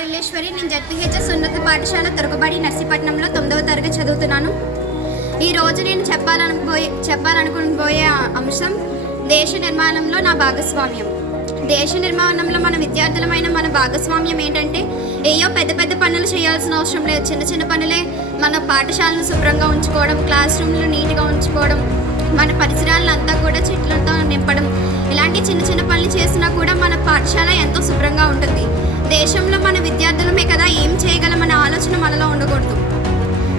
ఆర్ఎల్లేశ్వరి. నేను జెడ్పీహెచ్ఎస్ ఉన్నత పాఠశాల తురకబడి నర్సీపట్నంలో 9వ తరగతి చదువుతున్నాను. ఈరోజు నేను చెప్పాలనుకోబోయే అంశం దేశ నిర్మాణంలో నా భాగస్వామ్యం. దేశ నిర్మాణంలో మన విద్యార్థులమైన మన భాగస్వామ్యం ఏంటంటే ఏయో పెద్ద పెద్ద పనులు చేయాల్సిన అవసరం లేదు. చిన్న చిన్న పనులే మన పాఠశాలను శుభ్రంగా ఉంచుకోవడం, క్లాస్ రూమ్లు నీట్గా ఉంచుకోవడం, మన పరిసరాలను అంతా కూడా చెట్లతో నింపడం, ఇలాంటి చిన్న చిన్న పనులు చేసినా కూడా మన పాఠశాల ఎంతో శుభ్రంగా ఉంటుంది. దేశంలో మన విద్యార్థులమే కదా ఏం చేయగలమనే ఆలోచన మనలో ఉండకూడదు.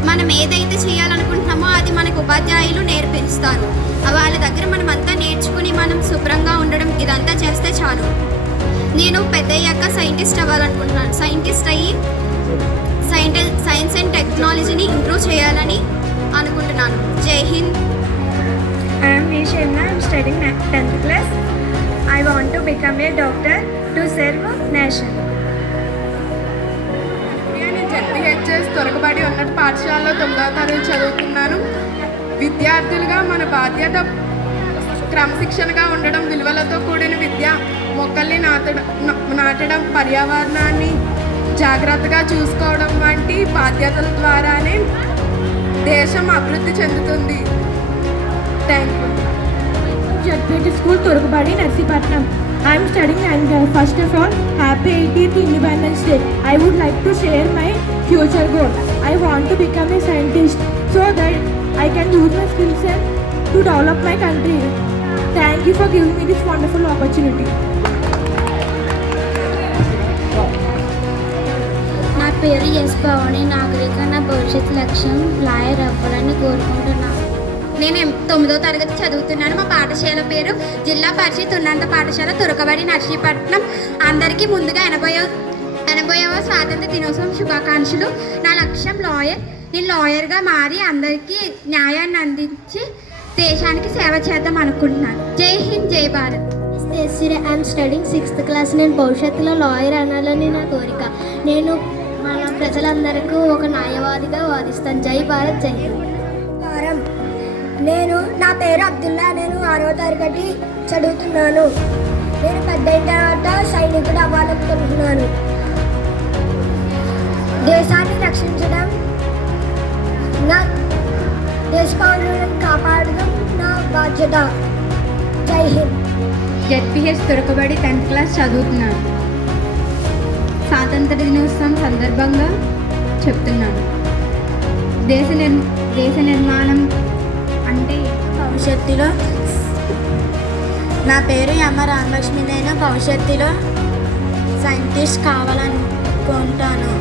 మనం ఏదైతే చేయాలనుకుంటున్నామో అది మనకు ఉపాధ్యాయులు నేర్పిస్తారు. వాళ్ళ దగ్గర మనం అంతా నేర్చుకుని మనం శుభ్రంగా ఉండడం ఇదంతా చేస్తే చాలు. నేను పెద్దయ్యాక సైంటిస్ట్ అవ్వాలనుకుంటున్నాను. సైంటిస్ట్ అయ్యి సైన్స్ అండ్ టెక్నాలజీని ఇంప్రూవ్ చేయాలని అనుకుంటున్నాను. జై Hind. I am Vishenna. I am studying 10th class. I want to become a doctor to serve nation. నేను జెడ్పీహెచ్ఎస్ తురకబడి ఉన్నత పాఠశాలలో 9వ తరగతి చదువుతున్నాను. విద్యార్థులుగా మన బాధ్యత క్రమశిక్షణగా ఉండడం, విలువలతో కూడిన విద్య, మొక్కల్ని నాటడం, పర్యావరణాన్ని జాగ్రత్తగా చూసుకోవడం వంటి బాధ్యతల ద్వారానే దేశం అభివృద్ధి చెందుతుంది. Thank you. JPH School Turkbadi Narsipatnam. I am studying and first of all, happy 80th Independence Day. I would like to share my future goal. I want to become a scientist so that I can use my skill set to develop my country. Thank you for giving me this wonderful opportunity. నా పేరు yes Bhavani నాగరిక. నా భవిష్యత్ లక్ష్యం lawyer అవ్వాలని కోరుకుంటున్నాను. నేను 9వ తరగతి చదువుతున్నాను. మా పాఠశాల పేరు జిల్లా పరిషత్ ఉన్నత పాఠశాల తురకబడి నర్సీపట్నం. అందరికీ ముందుగా 80వ స్వాతంత్ర దినోత్సవం శుభాకాంక్షలు. నా లక్ష్యం లాయర్. నేను లాయర్గా మారి అందరికీ న్యాయాన్ని అందించి దేశానికి సేవ చేద్దాం అనుకుంటున్నాను. జై హింద్, జై Bharat. I'm studying 6th class. నేను భవిష్యత్తులో లాయర్ అనాలని నా కోరిక. నేను మన ప్రజలందరికీ ఒక న్యాయవాదిగా వాదిస్తాను. జై భారత్, జై హింద్. నా పేరు అబ్దుల్లా. నేను 6వ తరగతి చదువుతున్నాను. నేను పెద్ద అయిన తర్వాత సైనికుడు అవ్వాలనుకుంటున్నాను. దేశాన్ని రక్షించడం, నా దేశ పౌరులను కాపాడడం నా బాధ్యత. జై Hind. ZPH Turakabadi 10th class చదువుతున్నాను. స్వాతంత్ర దినోత్సవం సందర్భంగా చెప్తున్నాను. దేశ నిర్మాణం అంటే భవిష్యత్తులో నా పేరు యమ రామలక్ష్మి. నేను భవిష్యత్తులో సైంటిస్ట్ కావాలనుకుంటాను.